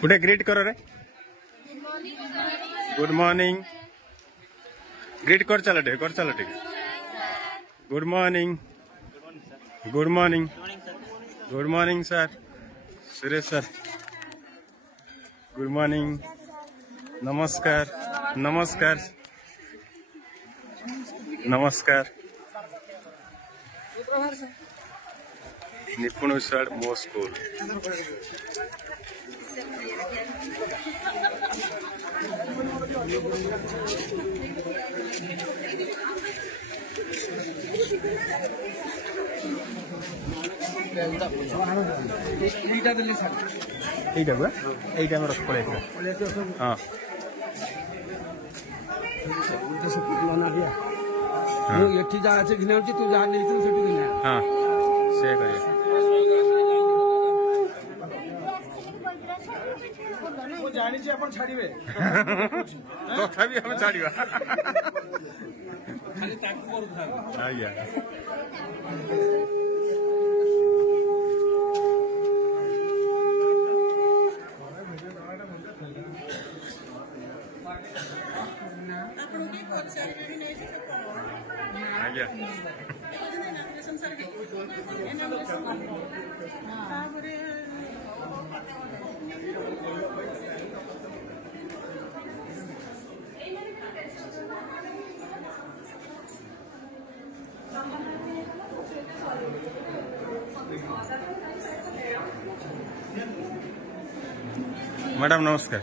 Good greet करो रे। Good morning greet कर चलो ठीक good morning good morning good morning sir Suresh sir good morning नमस्कार नमस्कार नमस्कार निपुण सर मो स्कूल हाँ हाँ से जानी अपन छाड़िबे तथापि हम छाड़िबा आज्ञा आज्ञा मैडम नमस्कार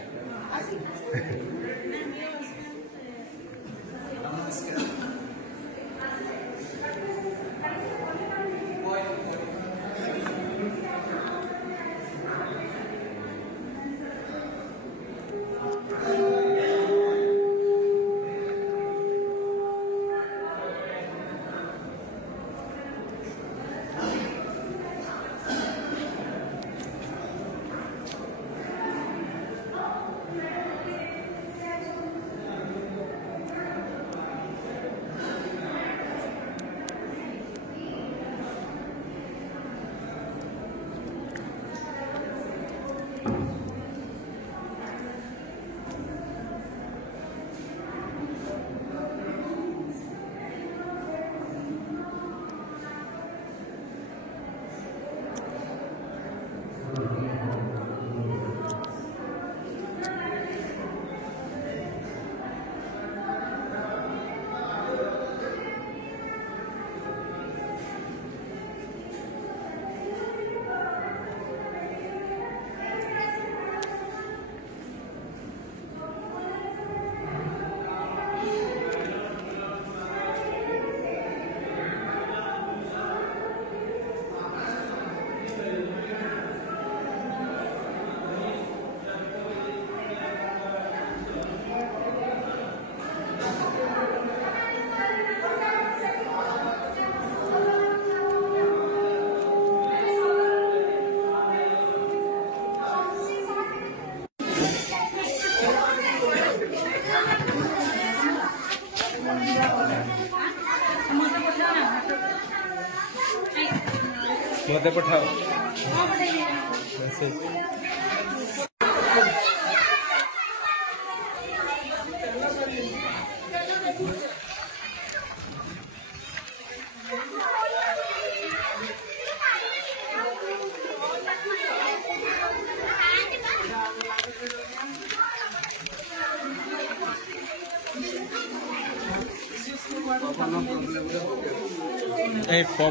मत पठाओ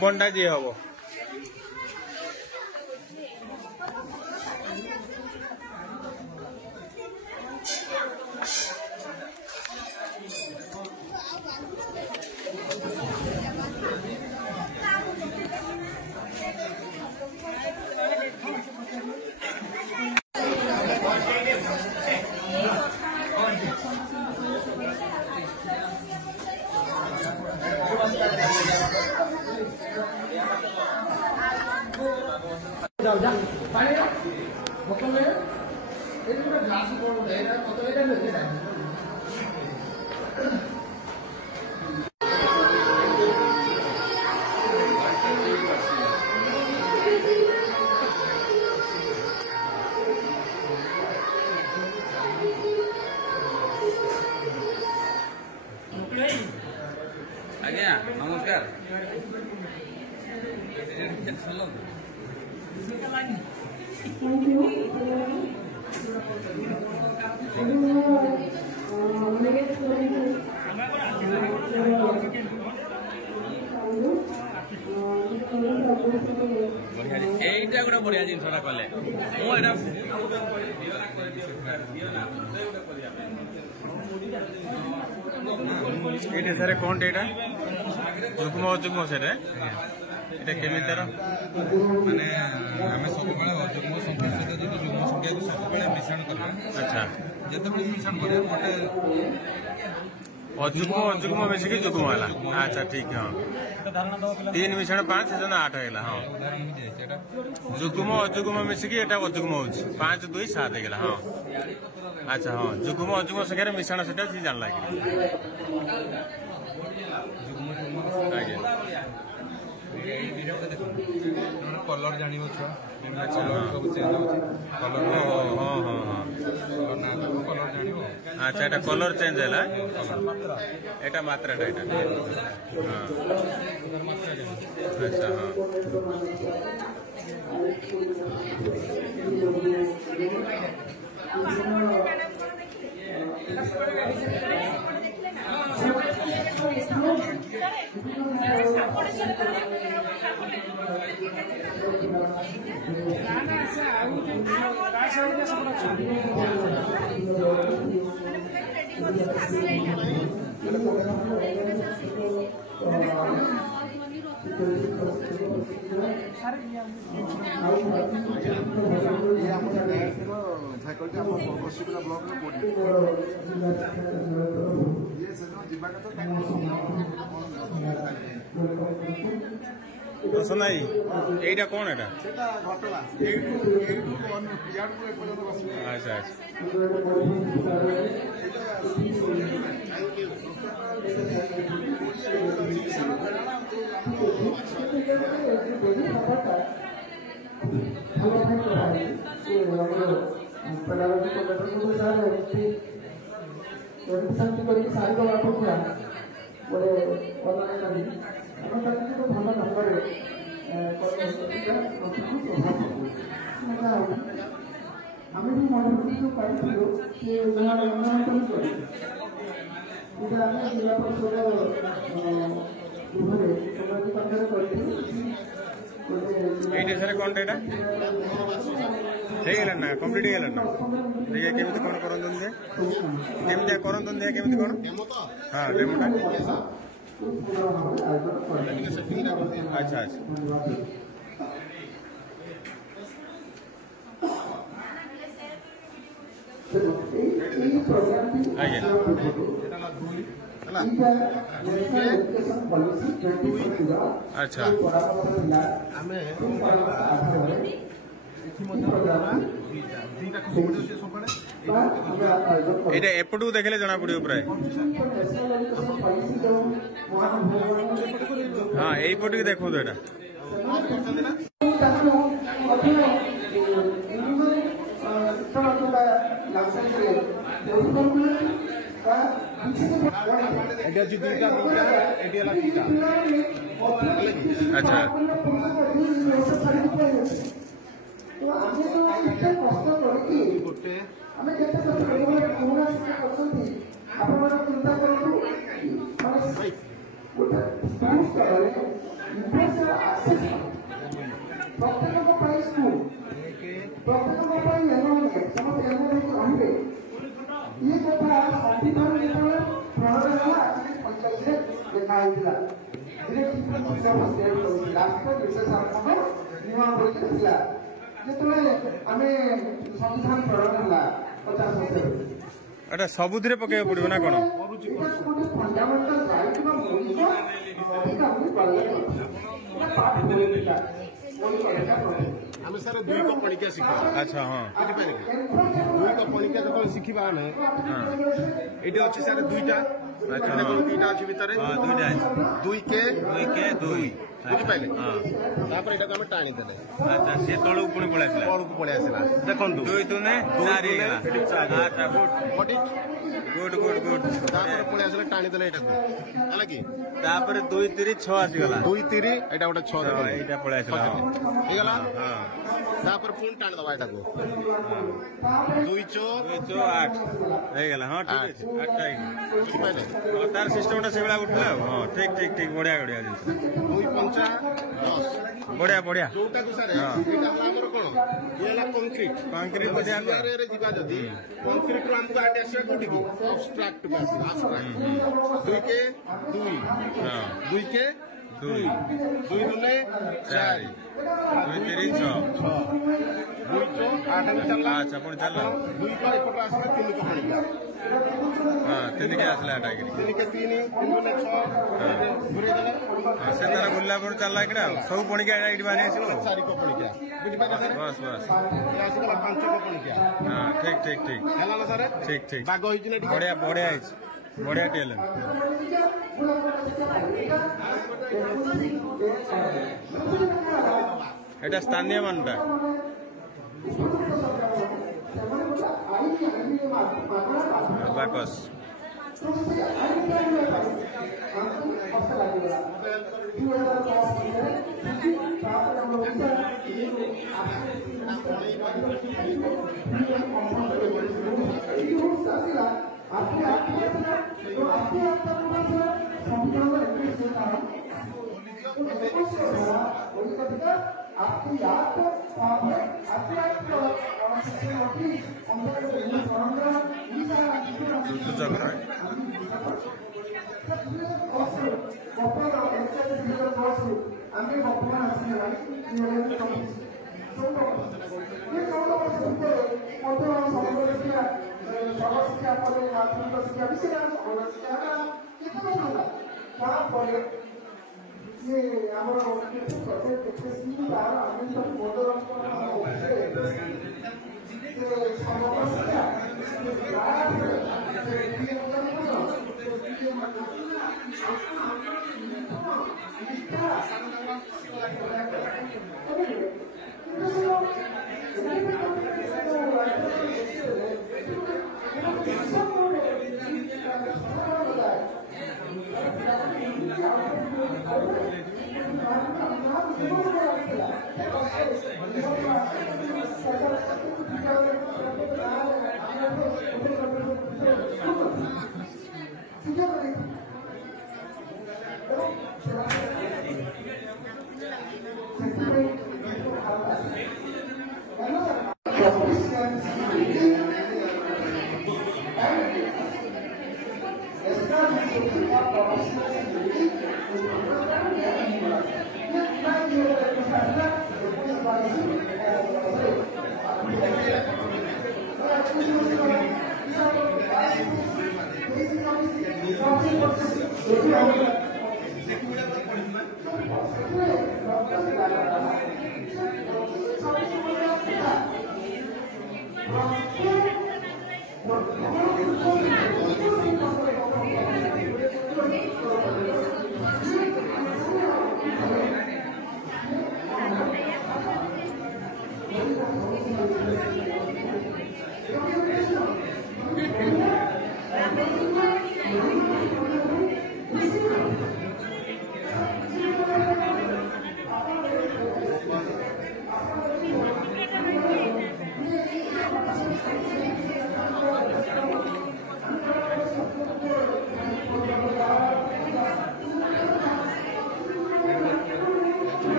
पवन टा जी हम ଆଜ୍ଞା ନମସ୍କାର। এইটা গোটে বঢ়িয়া জিনিসটা কলে ମୁଁ ଏଇଟା ଏଇଟା ସାର୍ କଣଟା ଏଇଟା ଯୁଗ୍ମ ଅଯୁଗ୍ମ ସେଟା ଏଇଟା କେମିତି ତାର ମାନେ ଆମେ ସବୁବେଳେ ଅଯୁଗ୍ମ ସଂଖ୍ୟା ସହିତ ଯଦି ଯୁଗ୍ମ ସଂଖ୍ୟାକୁ ସବୁବେଳେ ମିଶ୍ରଣ କରିବା। ଆଚ୍ଛା ଯେତେବେଳେ ମିଶ୍ରଣ କରିବା ଗୋଟେ ଅଯୁଗ୍ମ ଅଯୁଗ୍ମ ମିଶିକି ଯୁଗ୍ମ ହେଲା। ଆଚ୍ଛା ଠିକ ହଁ 3 ମିଶଣ 5 ସେଜନ 8 ହେଇଗଲା। ହଁ ଉଦାହରଣ ବି ଦେଇଛି ଏଟା ଯୁଗ୍ମ ଅଯୁଗ୍ମ ମିଶିକି ଏଟା ଅଯୁଗ୍ମ ହଉଛି 5 2 7 ହେଇଗଲା। ହଁ ଆଚ୍ଛା ହଁ ଯୁଗ୍ମ ଅଯୁଗ୍ମ ସଂଖ୍ୟାରେ ମିଶ୍ରଣ ସେଟା ସେ ଜାଣିଲା କି ଆଜ୍ଞା କଲର ଜାଣିବ ଛୁଆ ଆଚ୍ଛା କଲର ସବୁ ଚେଞ୍ଜ ହଉଛି କଲର ହଁ ହଁ ହଁ ହଁ ନା କଲର ଜାଣିବ। ଆଚ୍ଛା ଏଟା କଲର ଚେଞ୍ଜ ହେଲା ଏଟା ମାତ୍ରାଟା ଏଟା ହଁ ଆଚ୍ଛା ହଁ ନାଇଁ ଏଇଟା କଣ ଏଟା ଆଚ୍ଛା ଆଚ୍ଛା ଆମେ ବି ମନୋରଞ୍ଜନ ପାଇଥିଲୁ ସେ ଯାହା ଅନୁମାନ କରି ଏଇଟା ଆମେ ଜିଲ୍ଲା ପରିଷଦ ଗୃହରେ ସମାଜ ପାଖରେ କରିଥିଲୁ। ଏଇଟା ସାର୍ କଣଟା ଏଇଟା ହେଇଗଲା ନା କମ୍ପ୍ଲିଟ୍ ହେଇଗଲା ନା ଦେଖିଆ କେମିତି କଣ କରନ୍ତୁ ଯେ କେମିତିଆ କରନ୍ତୁ ଯେ କେମିତି କଣ ହଁ ଡେମୋଟା ଆଚ୍ଛା ଆଚ୍ଛା ଆଜ୍ଞା ଆଚ୍ଛା ଏଇଟା ଏପଟକୁ ଦେଖିଲେ ଜଣା ପଡିବ ପ୍ରାୟ ହଁ ଏଇପଟିକି ଦେଖନ୍ତୁ ଏଇଟା ଆଚ୍ଛା ଆମେ କେତେ ପୁରୁଣା ଶିକ୍ଷା କରୁଛନ୍ତି ଆପଣମାନେ ଚିନ୍ତା କରନ୍ତୁ ଗୋଟେ ସ୍କୁଲ ସ୍ତରରେ ପ୍ରତ୍ୟେକଙ୍କ ପାଇଁ ସ୍କୁଲ ପ୍ରତ୍ୟେକଙ୍କ ପାଇଁ ସମସ୍ତେ ରହିବେ ଇଏ କଥା ସମ୍ବିଧାନ ଯେତେବେଳେ ପ୍ରଣୟନ ହେଲା 1945ରେ ଲେଖା ହେଇଥିଲା ରାଷ୍ଟ୍ର ବିଶେଷାତ୍ମକ ନିୟମାବଳୀ ଥିଲା ଯେତେବେଳେ ଆମେ ସମ୍ବିଧାନ ପ୍ରଣୟନ ହେଲା 50 ବର୍ଷରେ ଏଟା ସବୁଥିରେ ପକେଇବାକୁ ପଡିବ ନା କଣ ଫଣ୍ଡାମେଣ୍ଟାଲ ରାଇଟ୍ ବା ମୌଳିକ ଅଧିକାର ବୋଲି କୁହାଯାଇଥିଲା ଆମେ ସାର୍ ଦୁଇ କପଣିକା ଶିଖିବା ଆଚ୍ଛା ହଁ ବୁଝିପାରିଲେ ଦୁଇ କପଣିକା ଯେତେବେଳେ ଶିଖିବା ଆମେ ଏଇଠି ଅଛି ସାର୍ ଦୁଇଟା ଦିଟା ଅଛି ଭିତରେ ଦୁଇଟା 2K 2 ବୁଝିପାରିଲେ ହଁ ତାପରେ ଏଟାକୁ ଆମେ ଟାଣିଦେଲେ ଆଚ୍ଛା ସିଏ ତଳକୁ ପୁଣି ପଳେଇ ଆସିଲା ତଳକୁ ପଳେଇ ଆସିଲା ଦେଖନ୍ତୁ 2 ଦୁନେ 4 ହେଇଗଲା ଏଠି ଚାରି। ଆଚ୍ଛା Got it? ଗୁଡ୍ ତାପରେ ପଳେଇ ଆସିଲେ ଟାଣିଦେଲେ ଏଟାକୁ ହେଲା କି ତାପରେ 2 3 6 ଆସିଗଲା 2 3 ଏଇଟା ଗୋଟେ 6 ଦେଖନ୍ତୁ ଏଇଟା ପଳେଇ ଆସିଲା ହଁ ହେଇଗଲା ହଁ ତାପରେ ପୁଣି ଟାଣିଦବା ଏଟାକୁ 2 4 2 8 ହେଇଗଲା ହଁ ଠିକ ଅଛି 8 ହେଇଗଲା ବୁଝିପାରିଲେ ତାର ସିଷ୍ଟମଟା ସେଇଭଳିଆ ଉଠିଲା ଆଉ ହଁ ଠିକ ବଢିଆ ଜିନିଷ 2 5 10 ବଢିଆ ଯୋଉଟାକୁ ସାର୍ ହଁ। ଏଇଟା ହେଲା ଆମର କଣ ଇଏ ହେଲା କଂକ୍ରିଟ କଂକ୍ରିଟ ବଢିଆ ରେ ଯିବା ଯଦି କଂକ୍ରିଟ ରୁ ଆମକୁ ଆଡେ ଆସିବା କୋଉଠିକି ଅବଷ୍ଟ୍ରାକ୍ଟ କୁ ଆସିବା ଅବଷ୍ଟ୍ରାକ୍ଟ 2 କେ 2 ହଁ 2 କେ 2 2 ଦୁନେ 4 2 3 6 2 6 8 କୁ ଚାଲିଲା ଆଚ୍ଛା ପୁଣି ଚାଲ 2 କ ଏପଟ ଆସିଲା 3 କ ପଳିଲା ହଁ 3 କେ ଆସିଲା ଏଟା 3 କେ 3 ଦୁନେ 6 ଘୁରେଇ ଦେଲା ସେ ତାର ବୁଲିଲା ପରେ ଚାଲିଲା ଏଇଟା ଆଉ ସବୁ ପଣିକି ଏଇଠି ବାହାରି ଆସିବ 4 କ ପଳିକା ବୁଝିପାରିଲେ ସାର୍ ବସ୍ ଆସିଗଲା 5 କ ପଳିକା ହଁ ଠିକ ହେଲା ନା ସାର୍ ଠିକ ବାଗ ହେଇଛି ନା ଟିକେ ବଢିଆ ହେଇଛି ବଢିଆ ଟିଏଲ এটা স্থানীয় মানটা বাকস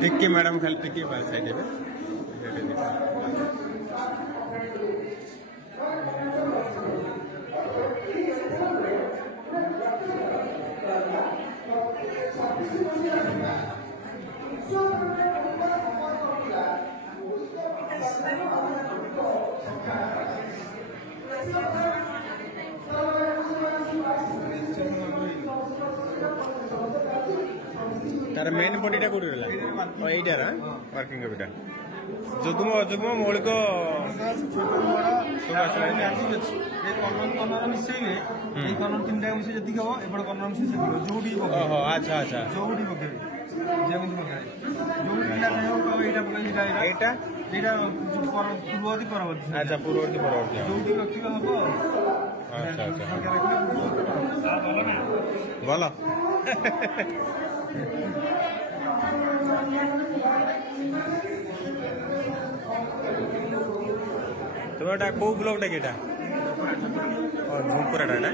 टिक्की मैडम खाली टिक्की बार साइड है तार मेन बॉडीटा कोठी रहला ओ एटार वर्किंग कपिटा जुग्म अजुग्म मौलिक अच्छा अच्छा अच्छा पूर्ववर्ती परवर्ती अच्छा अच्छा भल तुम्हें कौ ब्लॉक टा किटा झुमपुराटा ना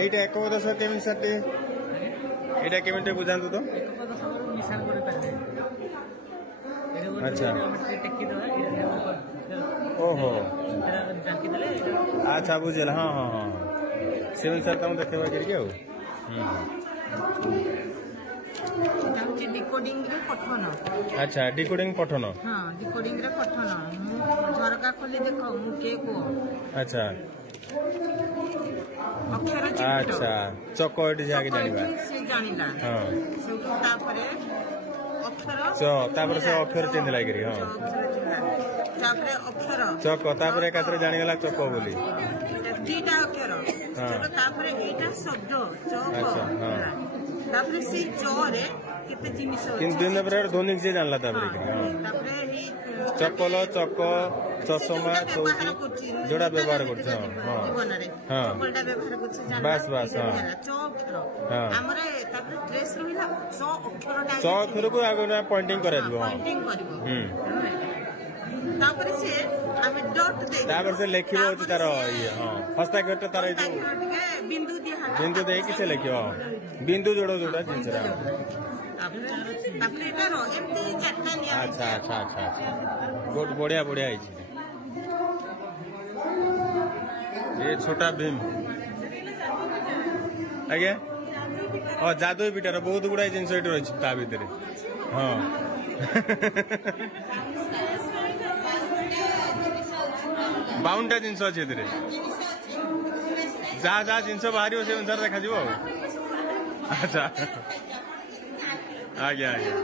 এইটা একপদশ কেমিন সাথে এটা কেমিনটা বুঝান্তু তো আচ্ছা ओहो अच्छा बुझल हाँ हाँ हाँ सिविल सर तुम देखे करके हो डिकोडिंग रे पठन अच्छा डिकोडिंग पठन हाँ डिकोडिंग रे पठन झरका खोली देखो मु के को अच्छा अक्षर अच्छा चकोट जाके जानिबा से जानिला हां से तापरे अक्षर तापरे से अक्षर चिन्ह लागिरी हां तापरे अक्षर चक तापरे एकात्र जानिगला चक बोली दीटा अक्षर तापरे एटा शब्द चक तापरे से चरे केते जिनिस किन दिन पर ध्वनि से जानला तापरे तापरे ही चकल चक चषमा चौकी जोड़ा व्यवहार कर जीवन रे चकलटा व्यवहार कर बस बस हां चक्षर हमरे तापरे ट्रेस रहिला च अक्षरटा च अक्षर को आगे पॉइंटिंग करा दिबो पॉइंटिंग करबो तापरे से आमे डॉट दे तापर से लिखिबो अछि तार ये हां हस्ताक्षर तार जो बिंदु दिया बिंदु दे कि से लिखिबो बिंदु जोड़ो जोड़ा जिनसरा तापरे एटा रो एमती चारटा निया अच्छा अच्छा अच्छा बहुत बढ़िया बढ़िया है ये छोटा भीम आज्ञा हाँ जादू पिटार बहुत गुड़ा जिनस रही ता भीतर हाँ बाउंडा जिनस अच्छे जहाँ जहाँ जिनस बाहर से अनुसार देखा अच्छा आज्ञा आज्ञा